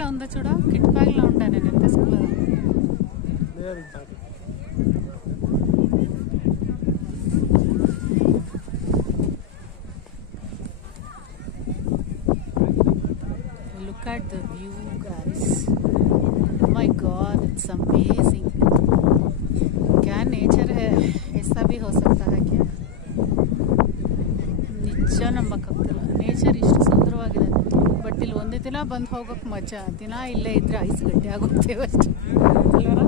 కిట్పాగ్లో ఉందో చూడు, కిట్పాగ్లో ఉంటా నేను ఎంత స్కూల్లో. Look at the view, guys. Oh my God, it's amazing. क्या नेचर है, ऐसा भी हो सकता है क्या? ನಿಜ ನಂಬಕ್ಕಾಗ್ತಿಲ್ಲ, ನೇಚರ್ ಇಷ್ಟು ಸುಂದರವಾಗಿದೆ. ಬಟ್ ಇಲ್ಲಿ ಒಂದೇ ದಿನ ಬಂದು ಹೋಗೋಕೆ ಮಜಾ, ದಿನ ಇಲ್ಲೇ ಇದ್ರೆ ಐಸ್ ಗಡ್ಡೆ ಆಗೋಗ್ತೇವೆ ಅಷ್ಟೇ ಅಲ್ವರ.